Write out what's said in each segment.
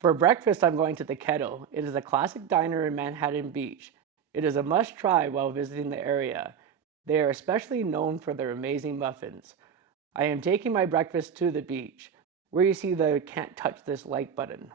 For breakfast, I'm going to the Kettle. It is a classic diner in Manhattan Beach. It is a must-try while visiting the area. They are especially known for their amazing muffins. I am taking my breakfast to the beach, where you see the can't touch this like button.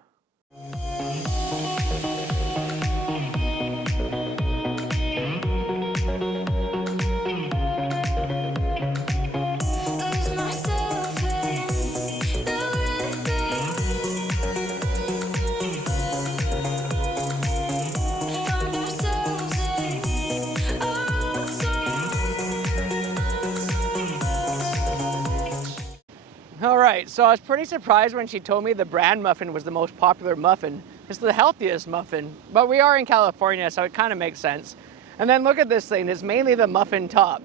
All right, so I was pretty surprised when she told me the Bran Muffin was the most popular muffin. It's the healthiest muffin, but we are in California, so it kind of makes sense. And then look at this thing, it's mainly the muffin top.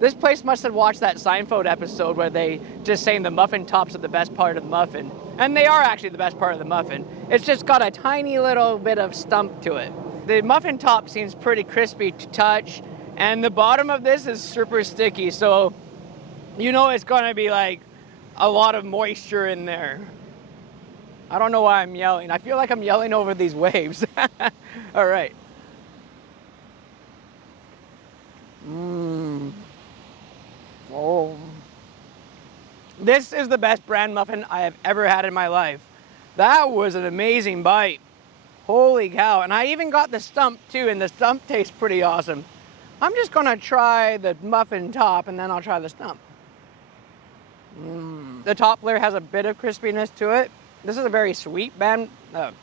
This place must have watched that Seinfeld episode where they just saying the muffin tops are the best part of the muffin. And they are actually the best part of the muffin. It's just got a tiny little bit of stump to it. The muffin top seems pretty crispy to touch, and the bottom of this is super sticky, so you know it's gonna be like a lot of moisture in there. I don't know why I'm yelling. I feel like I'm yelling over these waves. All right. Oh. This is the best Bran Muffin I have ever had in my life. That was an amazing bite. Holy cow. And I even got the stump too, and the stump tastes pretty awesome. I'm just gonna try the muffin top and then I'll try the stump. The top layer has a bit of crispiness to it. This is a very sweet Bran muffin.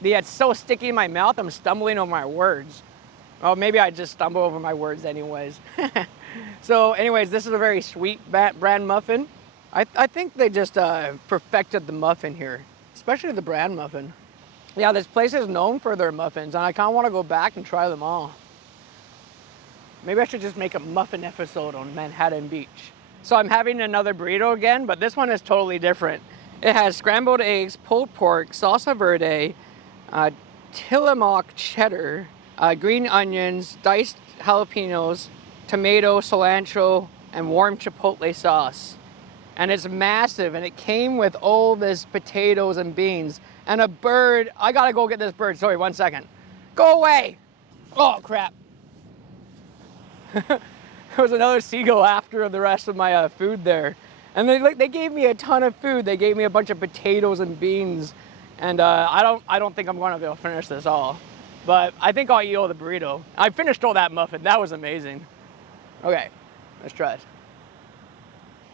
Yeah, it's so sticky in my mouth, I'm stumbling over my words. Oh, maybe I just stumble over my words anyways. So anyways, this is a very sweet Bran muffin. I think they just perfected the muffin here, especially the Bran muffin. Yeah, this place is known for their muffins, and I kind of want to go back and try them all. Maybe I should just make a muffin episode on Manhattan Beach. So I'm having another burrito again, but this one is totally different. It has scrambled eggs, pulled pork, salsa verde, Tillamook cheddar, green onions, diced jalapenos, tomato, cilantro, and warm chipotle sauce. And it's massive, and it came with all this potatoes and beans and a bird. I gotta go get this bird. Sorry, 1 second. Go away! Oh, crap. There was another seagull after the rest of my food there. And they gave me a ton of food. They gave me a bunch of potatoes and beans. And I don't think I'm gonna be able to finish this all. But I think I'll eat all the burrito. I finished all that muffin. That was amazing. Okay, let's try it.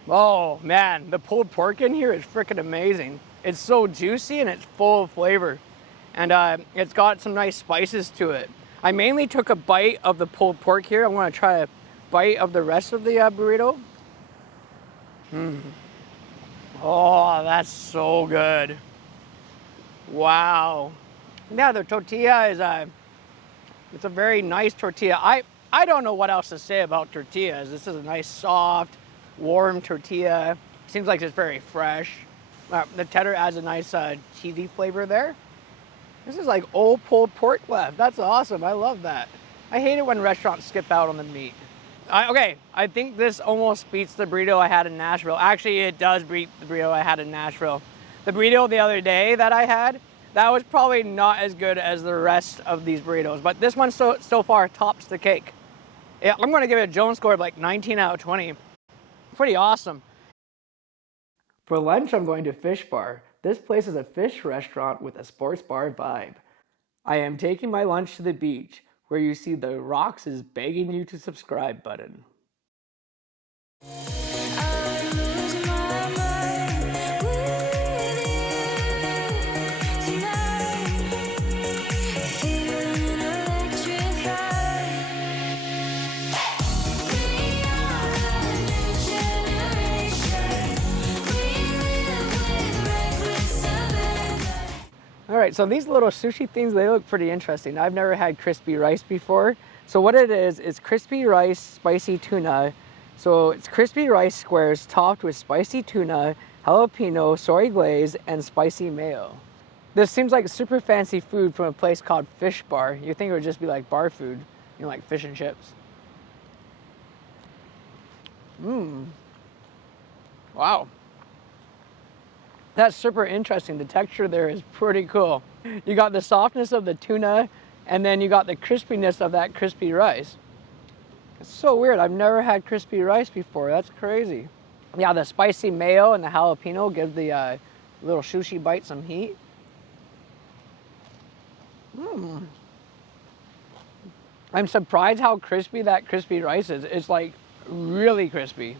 Oh man, the pulled pork in here is freaking amazing. It's so juicy and it's full of flavor. And it's got some nice spices to it. I mainly took a bite of the pulled pork here. I'm gonna try a bite of the rest of the burrito. Oh, that's so good. Wow. Yeah, the tortilla is it's a very nice tortilla. I don't know what else to say about tortillas. This is a nice, soft, warm tortilla. Seems like it's very fresh. The cheddar adds a nice cheesy flavor there. This is like old pulled pork left. That's awesome. I love that. I hate it when restaurants skip out on the meat. Okay, I think this almost beats the burrito I had in Nashville. Actually, it does beat the burrito I had in Nashville. The burrito the other day that I had, that was probably not as good as the rest of these burritos, but this one so far tops the cake. Yeah, I'm gonna give it a Jones score of like 19 out of 20. Pretty awesome. For lunch, I'm going to Fishbar. This place is a fish restaurant with a sports bar vibe. I am taking my lunch to the beach, where you see the rocks is begging you to subscribe button. All right, so these little sushi things, they look pretty interesting. I've never had crispy rice before. So what it is crispy rice, spicy tuna. So it's crispy rice squares topped with spicy tuna, jalapeno, soy glaze, and spicy mayo. This seems like super fancy food from a place called Fishbar. You think it would just be like bar food, you know, like fish and chips. Wow. That's super interesting. The texture there is pretty cool. You got the softness of the tuna, and then you got the crispiness of that crispy rice. It's so weird. I've never had crispy rice before. That's crazy. Yeah, the spicy mayo and the jalapeno give the little sushi bite some heat. I'm surprised how crispy that crispy rice is. It's like really crispy.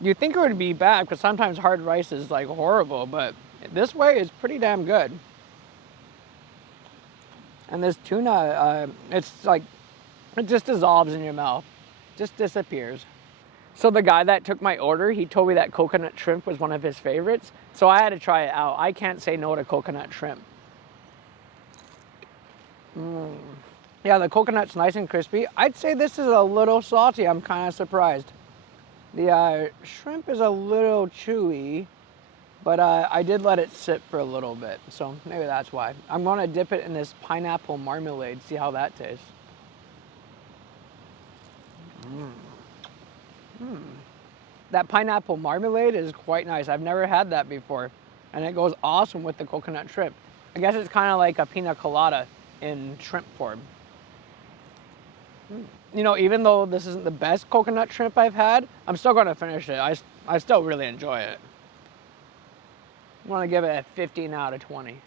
You think it would be bad because sometimes hard rice is like horrible, but this way is pretty damn good. And this tuna, it's like, it just dissolves in your mouth, just disappears. So the guy that took my order, he told me that coconut shrimp was one of his favorites. So I had to try it out. I can't say no to coconut shrimp. Yeah, the coconut's nice and crispy. I'd say this is a little salty. I'm kind of surprised. The shrimp is a little chewy, but I did let it sit for a little bit, so maybe that's why. I'm going to dip it in this pineapple marmalade, see how that tastes. That pineapple marmalade is quite nice. I've never had that before, and it goes awesome with the coconut shrimp. I guess it's kind of like a pina colada in shrimp form. You know, even though this isn't the best coconut shrimp I've had, I'm still going to finish it. I still really enjoy it. I'm going to give it a 15 out of 20.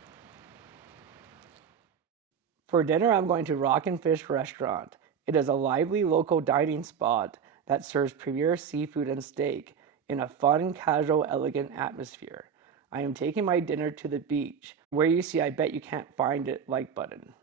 For dinner, I'm going to Rock and Fish Restaurant. It is a lively local dining spot that serves premier seafood and steak in a fun, casual, elegant atmosphere. I am taking my dinner to the beach, where you see I bet you can't find it like button.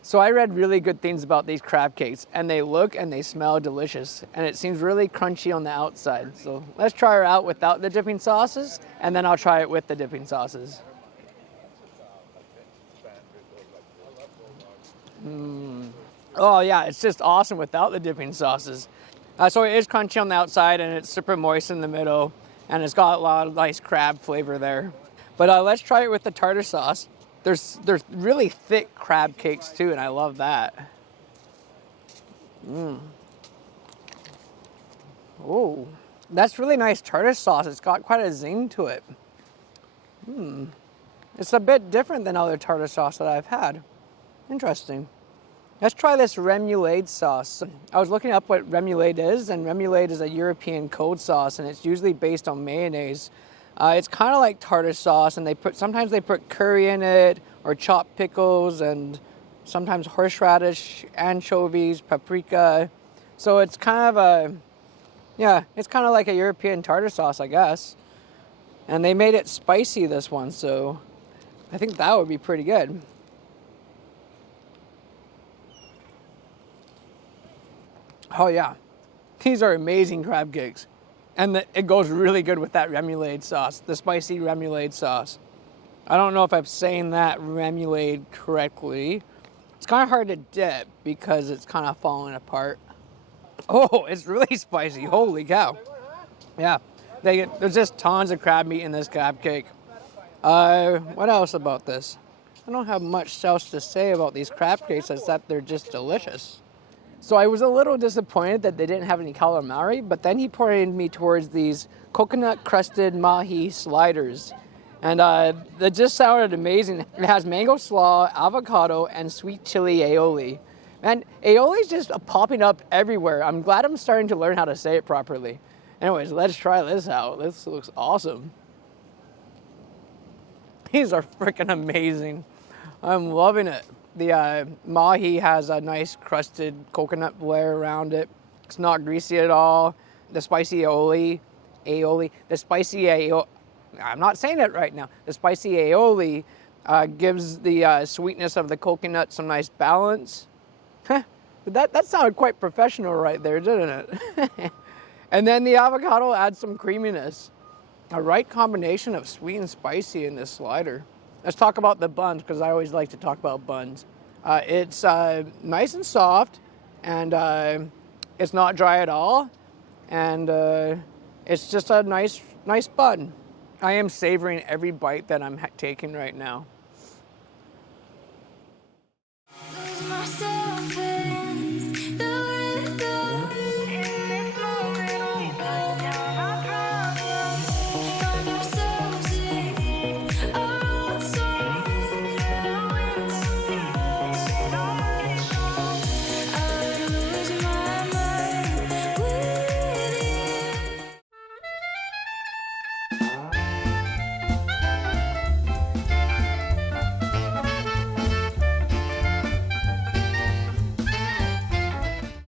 So I read really good things about these crab cakes, and they look and they smell delicious, and it seems really crunchy on the outside. So let's try her out without the dipping sauces, and then I'll try it with the dipping sauces. Oh yeah, it's just awesome without the dipping sauces. So it is crunchy on the outside, and it's super moist in the middle, and it's got a lot of nice crab flavor there. But let's try it with the tartar sauce. There's really thick crab cakes too, and I love that. Oh, that's really nice tartar sauce. It's got quite a zing to it. It's a bit different than other tartar sauce that I've had. Interesting. Let's try this remoulade sauce. I was looking up what remoulade is, and remoulade is a European cold sauce, and it's usually based on mayonnaise. It's kind of like tartar sauce, and sometimes they put curry in it, or chopped pickles, and sometimes horseradish, anchovies, paprika. So it's kind of it's kind of like a European tartar sauce, I guess. And they made it spicy, this one, so I think that would be pretty good. Oh yeah, these are amazing crab cakes. And it goes really good with that remoulade sauce, the spicy remoulade sauce. I don't know if I'm saying that remoulade correctly. It's kind of hard to dip because it's kind of falling apart. Oh, it's really spicy. Holy cow. Yeah, there's just tons of crab meat in this crab cake. What else about this? I don't have much else to say about these crab cakes except they're just delicious. So I was a little disappointed that they didn't have any calamari, but then he pointed me towards these coconut-crusted Mahi sliders. And that just sounded amazing. It has mango slaw, avocado, and sweet chili aioli. Man, aioli is just popping up everywhere. I'm glad I'm starting to learn how to say it properly. Anyways, let's try this out. This looks awesome. These are freaking amazing. I'm loving it. The Mahi has a nice crusted coconut layer around it. It's not greasy at all. The spicy aioli, I'm not saying it right now. The spicy aioli gives the sweetness of the coconut some nice balance. That sounded quite professional right there, didn't it? And then the avocado adds some creaminess. A right combination of sweet and spicy in this slider. Let's talk about the buns, because I always like to talk about buns. It's nice and soft, and it's not dry at all, and it's just a nice bun. I am savoring every bite that I'm taking right now. Lose myself